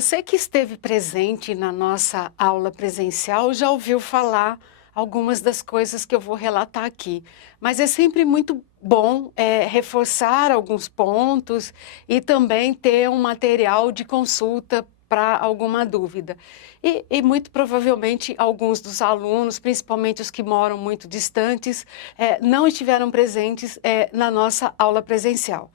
Você que esteve presente na nossa aula presencial já ouviu falar algumas das coisas que eu vou relatar aqui, mas é sempre muito bom reforçar alguns pontos e também ter um material de consulta para alguma dúvida. E muito provavelmente alguns dos alunos, principalmente os que moram muito distantes, não estiveram presentes na nossa aula presencial.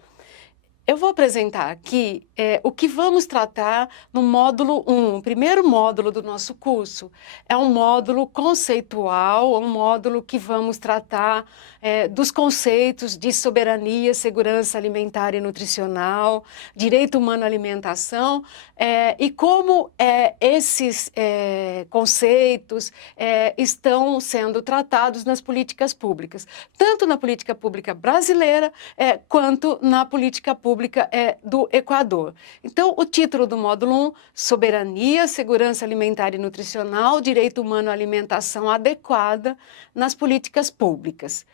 Eu vou apresentar aqui o que vamos tratar no módulo 1, o primeiro módulo do nosso curso. É um módulo conceitual, um módulo que vamos tratar dos conceitos de soberania, segurança alimentar e nutricional, direito humano à alimentação, e como esses conceitos estão sendo tratados nas políticas públicas, tanto na política pública brasileira quanto na política pública do Equador. Então, o título do módulo 1, Soberania, Segurança Alimentar e Nutricional, Direito Humano à Alimentação Adequada nas Políticas Públicas.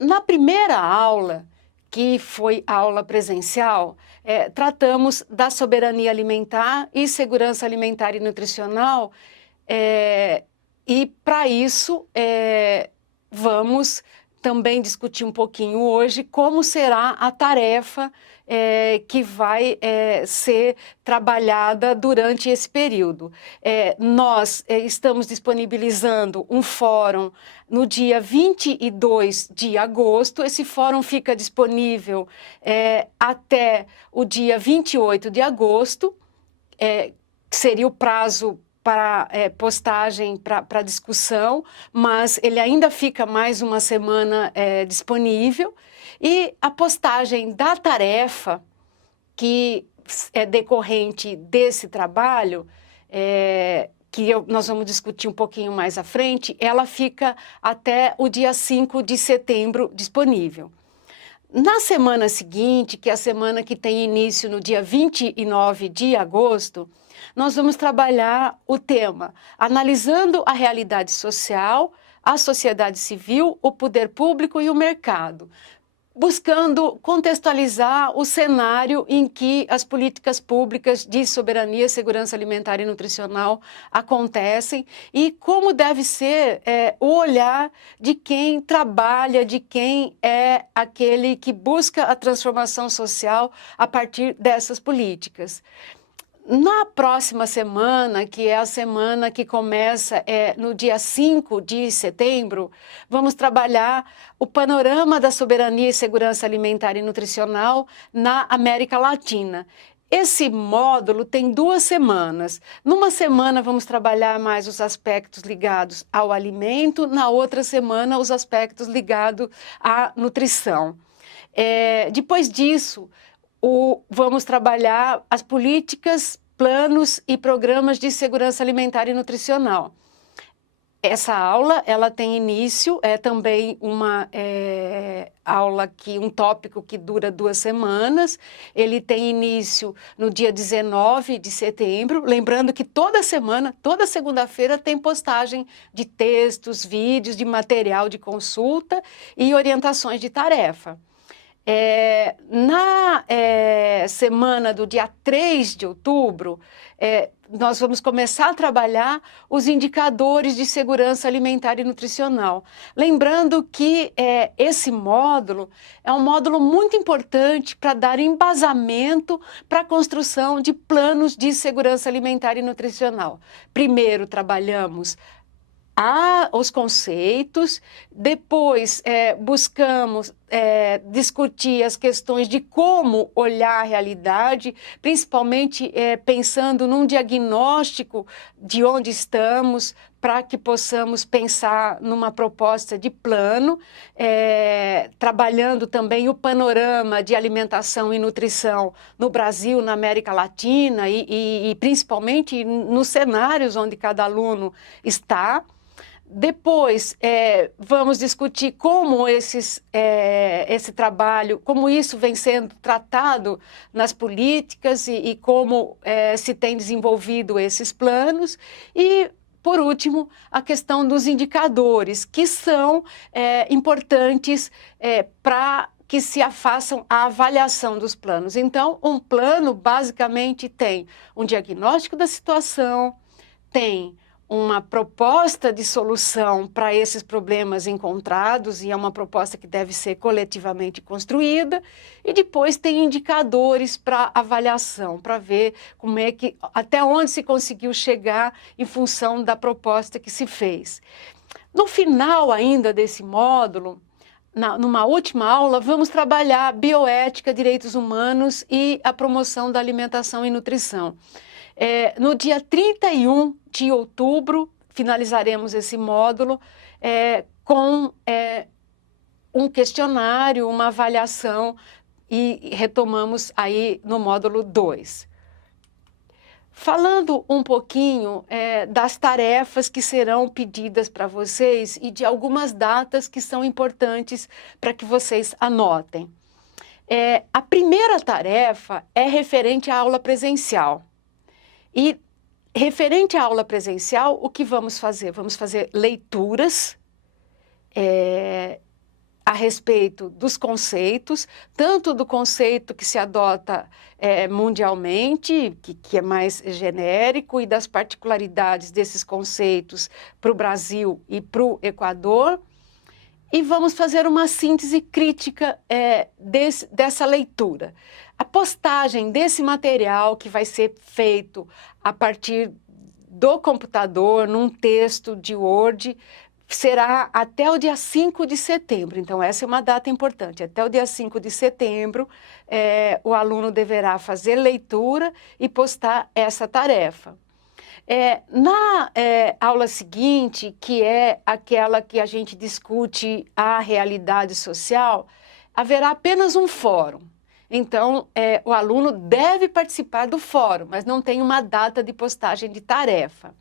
Na primeira aula, que foi a aula presencial, tratamos da soberania alimentar e segurança alimentar e nutricional, e para isso vamos também discutir um pouquinho hoje como será a tarefa que vai ser trabalhada durante esse período. Nós estamos disponibilizando um fórum no dia 22 de agosto, esse fórum fica disponível até o dia 28 de agosto, que seria o prazo para postagem, para discussão, mas ele ainda fica mais uma semana disponível. E a postagem da tarefa, que é decorrente desse trabalho, nós vamos discutir um pouquinho mais à frente, ela fica até o dia 5 de setembro disponível. Na semana seguinte, que é a semana que tem início no dia 29 de agosto, nós vamos trabalhar o tema analisando a realidade social, a sociedade civil, o poder público e o mercado, buscando contextualizar o cenário em que as políticas públicas de soberania, segurança alimentar e nutricional acontecem e como deve ser o olhar de quem trabalha, de quem é aquele que busca a transformação social a partir dessas políticas. Na próxima semana, que é a semana que começa no dia 5 de setembro, vamos trabalhar o panorama da soberania e segurança alimentar e nutricional na América Latina. Esse módulo tem 2 semanas. Numa semana vamos trabalhar mais os aspectos ligados ao alimento, na outra semana os aspectos ligados à nutrição. Depois disso, vamos trabalhar as políticas, planos e programas de segurança alimentar e nutricional. Essa aula, ela tem início, também uma aula um tópico que dura 2 semanas. Ele tem início no dia 19 de setembro, lembrando que toda semana, toda segunda-feira tem postagem de textos, vídeos, de material de consulta e orientações de tarefa. Na semana do dia 3 de outubro, nós vamos começar a trabalhar os indicadores de segurança alimentar e nutricional. Lembrando que esse módulo é um módulo muito importante para dar embasamento para a construção de planos de segurança alimentar e nutricional. Primeiro trabalhamos os conceitos, depois buscamos discutir as questões de como olhar a realidade, principalmente pensando num diagnóstico de onde estamos, para que possamos pensar numa proposta de plano, trabalhando também o panorama de alimentação e nutrição no Brasil, na América Latina e principalmente nos cenários onde cada aluno está. Depois, vamos discutir como esse trabalho, como isso vem sendo tratado nas políticas e como se tem desenvolvido esses planos. E, por último, a questão dos indicadores, que são importantes para que se façam a avaliação dos planos. Então, um plano basicamente tem um diagnóstico da situação, tem uma proposta de solução para esses problemas encontrados, e é uma proposta que deve ser coletivamente construída, e depois tem indicadores para avaliação, para ver como é que, até onde se conseguiu chegar em função da proposta que se fez. No final ainda desse módulo, numa última aula, vamos trabalhar bioética, direitos humanos e a promoção da alimentação e nutrição. No dia 31 de outubro, finalizaremos esse módulo com um questionário, uma avaliação, e retomamos aí no módulo 2. Falando um pouquinho das tarefas que serão pedidas para vocês e de algumas datas que são importantes para que vocês anotem. A primeira tarefa é referente à aula presencial. E, referente à aula presencial, o que vamos fazer? Vamos fazer leituras a respeito dos conceitos, tanto do conceito que se adota mundialmente, que é mais genérico, e das particularidades desses conceitos para o Brasil e para o Equador, e vamos fazer uma síntese crítica dessa leitura. A postagem desse material, que vai ser feito a partir do computador, num texto de Word, será até o dia 5 de setembro. Então, essa é uma data importante. Até o dia 5 de setembro, o aluno deverá fazer leitura e postar essa tarefa. Na aula seguinte, que é aquela que a gente discute a realidade social, haverá apenas um fórum. Então, o aluno deve participar do fórum, mas não tem uma data de postagem de tarefa.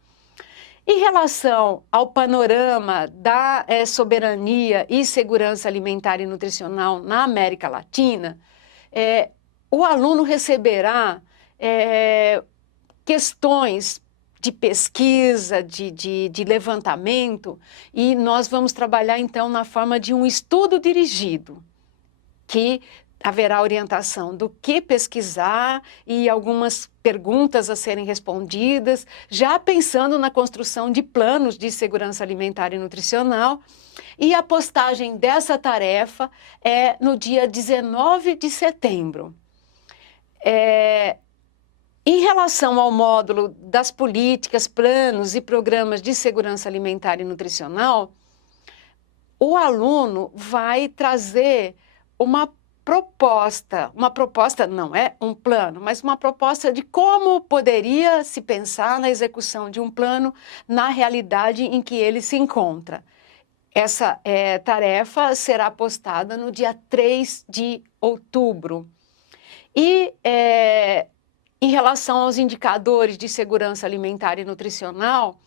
Em relação ao panorama da soberania e segurança alimentar e nutricional na América Latina, o aluno receberá questões de pesquisa, de levantamento, e nós vamos trabalhar então na forma de um estudo dirigido, que haverá orientação do que pesquisar e algumas perguntas a serem respondidas, já pensando na construção de planos de segurança alimentar e nutricional. E a postagem dessa tarefa é no dia 19 de setembro. Em relação ao módulo das políticas, planos e programas de segurança alimentar e nutricional, o aluno vai trazer uma proposta não é um plano, mas uma proposta de como poderia se pensar na execução de um plano na realidade em que ele se encontra. Essa tarefa será postada no dia 3 de outubro. E em relação aos indicadores de segurança alimentar e nutricional,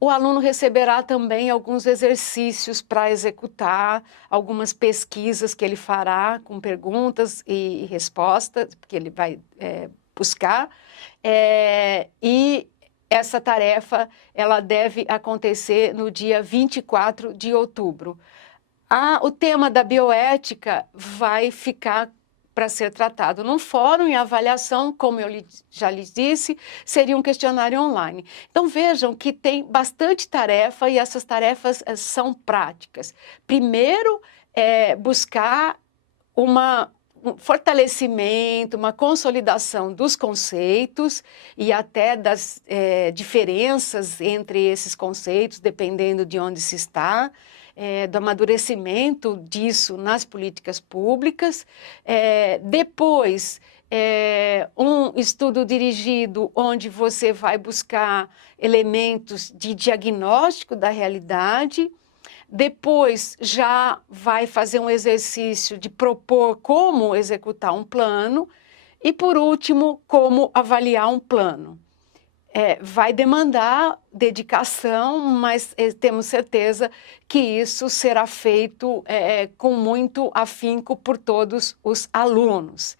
o aluno receberá também alguns exercícios para executar, algumas pesquisas que ele fará com perguntas e respostas que ele vai buscar, e essa tarefa ela deve acontecer no dia 24 de outubro. O tema da bioética vai ficar para ser tratado num fórum, e a avaliação, como eu já lhes disse, seria um questionário online. Então vejam que tem bastante tarefa, e essas tarefas são práticas. Primeiro, buscar um fortalecimento, uma consolidação dos conceitos e até das diferenças entre esses conceitos, dependendo de onde se está, do amadurecimento disso nas políticas públicas. Depois, um estudo dirigido onde você vai buscar elementos de diagnóstico da realidade. Depois, já vai fazer um exercício de propor como executar um plano. E, por último, como avaliar um plano. Vai demandar dedicação, mas temos certeza que isso será feito com muito afinco por todos os alunos.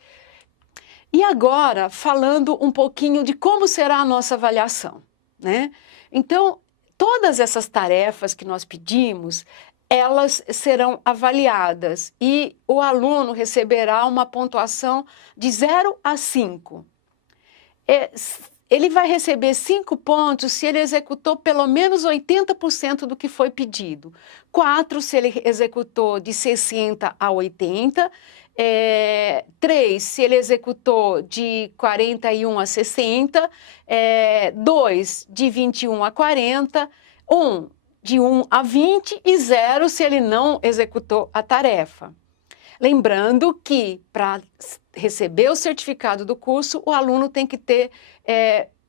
E agora, falando um pouquinho de como será a nossa avaliação, né? Então, todas essas tarefas que nós pedimos, elas serão avaliadas e o aluno receberá uma pontuação de 0 a 5. Ele vai receber 5 pontos se ele executou pelo menos 80% do que foi pedido. 4 se ele executou de 60 a 80. 3 se ele executou de 41 a 60. 2 de 21 a 40. 1 de 1 a 20 e 0 se ele não executou a tarefa. Lembrando que, para receber o certificado do curso, o aluno tem que ter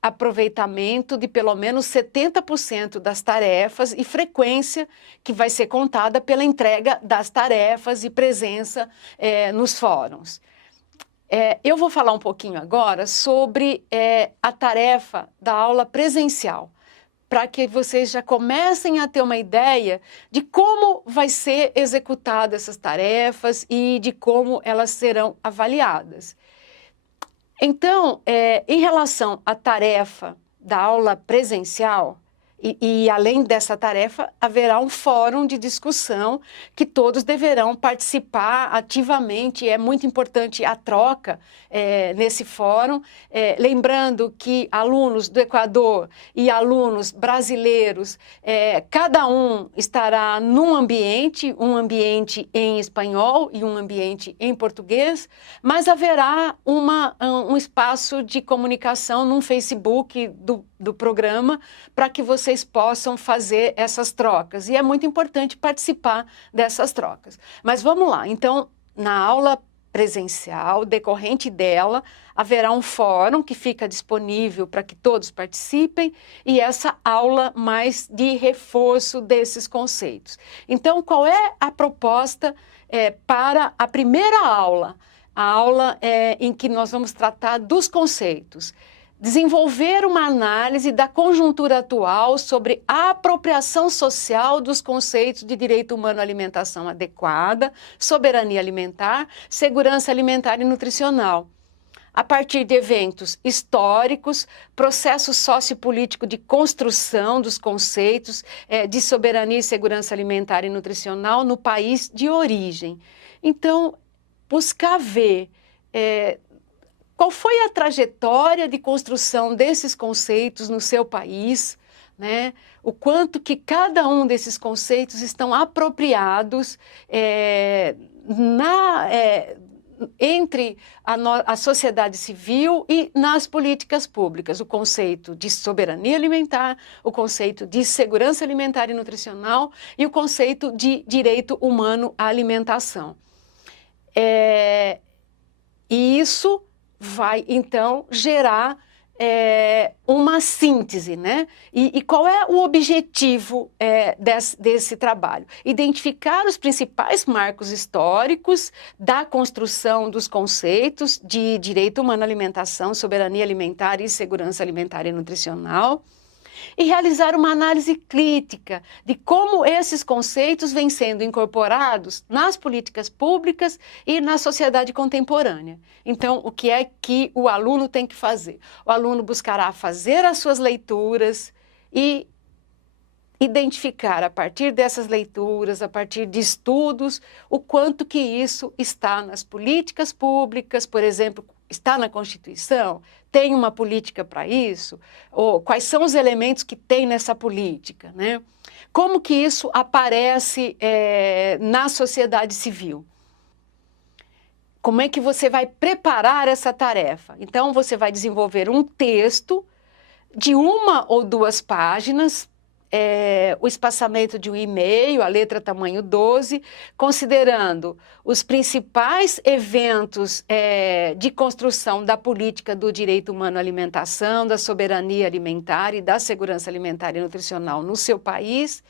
aproveitamento de pelo menos 70% das tarefas e frequência que vai ser contada pela entrega das tarefas e presença nos fóruns. Eu vou falar um pouquinho agora sobre a tarefa da aula presencial, para que vocês já comecem a ter uma ideia de como vai ser executada essas tarefas e de como elas serão avaliadas. Então, em relação à tarefa da aula presencial, e além dessa tarefa, haverá um fórum de discussão que todos deverão participar ativamente. É muito importante a troca nesse fórum. Lembrando que alunos do Equador e alunos brasileiros, cada um estará num ambiente, um ambiente em espanhol e um ambiente em português, mas haverá um espaço de comunicação no Facebook do programa para que vocês possam fazer essas trocas. E é muito importante participar dessas trocas. Mas vamos lá. Então, na aula presencial, decorrente dela, haverá um fórum que fica disponível para que todos participem e essa aula mais de reforço desses conceitos. Então, qual é a proposta para a primeira aula? A aula em que nós vamos tratar dos conceitos. Desenvolver uma análise da conjuntura atual sobre a apropriação social dos conceitos de direito humano à alimentação adequada, soberania alimentar, segurança alimentar e nutricional, a partir de eventos históricos, processo sociopolítico de construção dos conceitos de soberania e segurança alimentar e nutricional no país de origem. Então, buscar ver qual foi a trajetória de construção desses conceitos no seu país, né? O quanto que cada um desses conceitos estão apropriados entre a sociedade civil e nas políticas públicas. O conceito de soberania alimentar, o conceito de segurança alimentar e nutricional e o conceito de direito humano à alimentação. E isso vai, então, gerar uma síntese, né? E qual é o objetivo desse trabalho? Identificar os principais marcos históricos da construção dos conceitos de direito humano à alimentação, soberania alimentar e segurança alimentar e nutricional, e realizar uma análise crítica de como esses conceitos vêm sendo incorporados nas políticas públicas e na sociedade contemporânea. Então, o que é que o aluno tem que fazer? O aluno buscará fazer as suas leituras e identificar, a partir dessas leituras, a partir de estudos, o quanto que isso está nas políticas públicas, por exemplo, está na Constituição? Tem uma política para isso? Ou quais são os elementos que tem nessa política, né? Como que isso aparece na sociedade civil? Como é que você vai preparar essa tarefa? Então, você vai desenvolver um texto de 1 ou 2 páginas, o espaçamento de um e-mail, a letra tamanho 12, considerando os principais eventos de construção da política do direito humano à alimentação, da soberania alimentar e da segurança alimentar e nutricional no seu país,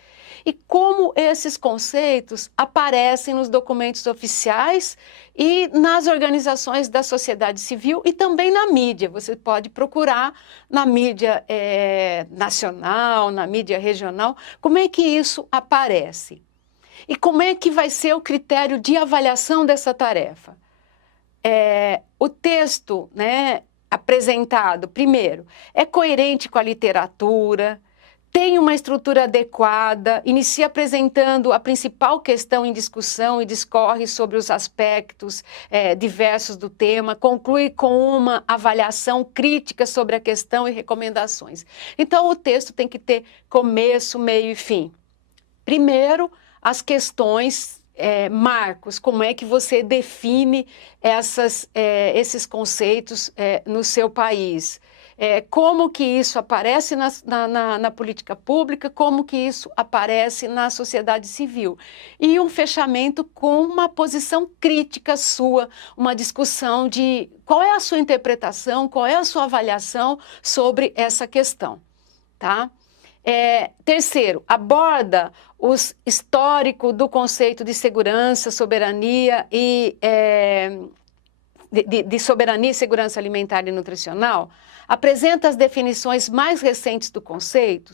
e como esses conceitos aparecem nos documentos oficiais e nas organizações da sociedade civil e também na mídia. Você pode procurar na mídia nacional, na mídia regional, como é que isso aparece. E como é que vai ser o critério de avaliação dessa tarefa? O texto, né, apresentado, primeiro, é coerente com a literatura, tem uma estrutura adequada, inicia apresentando a principal questão em discussão e discorre sobre os aspectos diversos do tema, conclui com uma avaliação crítica sobre a questão e recomendações. Então, o texto tem que ter começo, meio e fim. Primeiro, as questões, marcos, como é que você define esses conceitos no seu país. Como que isso aparece na política pública, como que isso aparece na sociedade civil. E um fechamento com uma posição crítica sua, uma discussão de qual é a sua interpretação, qual é a sua avaliação sobre essa questão, tá? Terceiro, aborda o histórico do conceito de segurança, soberania e de soberania e segurança alimentar e nutricional, apresenta as definições mais recentes do conceito,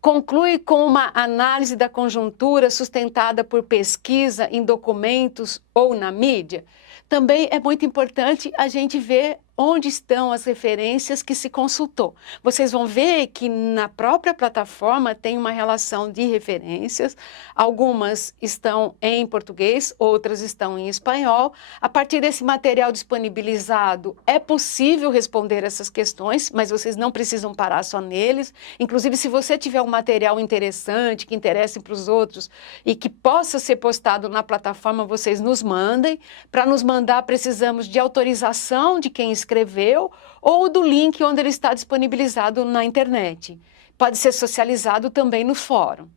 conclui com uma análise da conjuntura sustentada por pesquisa em documentos ou na mídia. Também é muito importante a gente ver onde estão as referências que se consultou. Vocês vão ver que na própria plataforma tem uma relação de referências, algumas estão em português, outras estão em espanhol. A partir desse material disponibilizado, é possível responder essas questões, mas vocês não precisam parar só neles. Inclusive, se você tiver um material interessante, que interesse para os outros e que possa ser postado na plataforma, vocês nos mandem. Para nos mandar, precisamos de autorização de quem escreveu ou do link onde ele está disponibilizado na internet. Pode ser socializado também no fórum.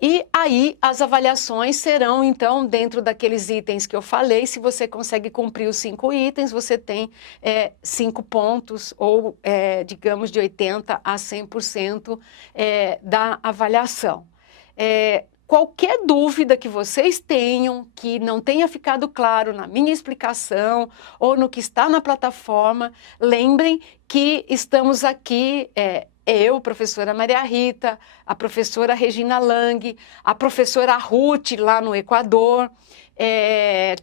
E aí as avaliações serão, então, dentro daqueles itens que eu falei. Se você consegue cumprir os 5 itens, você tem 5 pontos, ou digamos de 80% a 100% da avaliação. Qualquer dúvida que vocês tenham, que não tenha ficado claro na minha explicação ou no que está na plataforma, lembrem que estamos aqui, eu, professora Maria Rita, a professora Regina Lang, a professora Ruth lá no Equador.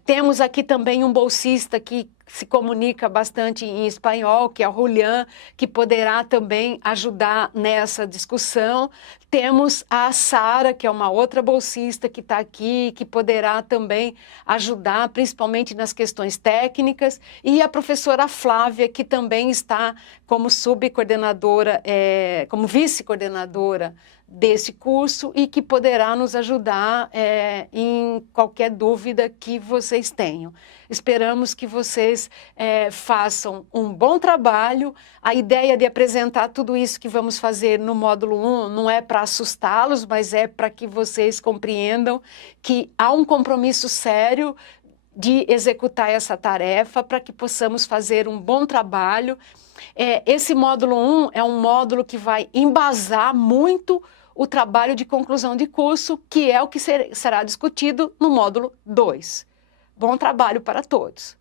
Temos aqui também um bolsista que se comunica bastante em espanhol, que é o Julián, que poderá também ajudar nessa discussão. Temos a Sara, que é uma outra bolsista que está aqui, que poderá também ajudar, principalmente nas questões técnicas, e a professora Flávia, que também está como subcoordenadora, como vice-coordenadora desse curso e que poderá nos ajudar em qualquer dúvida que vocês tenham. Esperamos que vocês façam um bom trabalho. A ideia de apresentar tudo isso que vamos fazer no módulo 1 não é para assustá-los, mas é para que vocês compreendam que há um compromisso sério de executar essa tarefa para que possamos fazer um bom trabalho. Esse módulo 1 é um módulo que vai embasar muito o trabalho de conclusão de curso, que é o que será discutido no módulo 2. Bom trabalho para todos!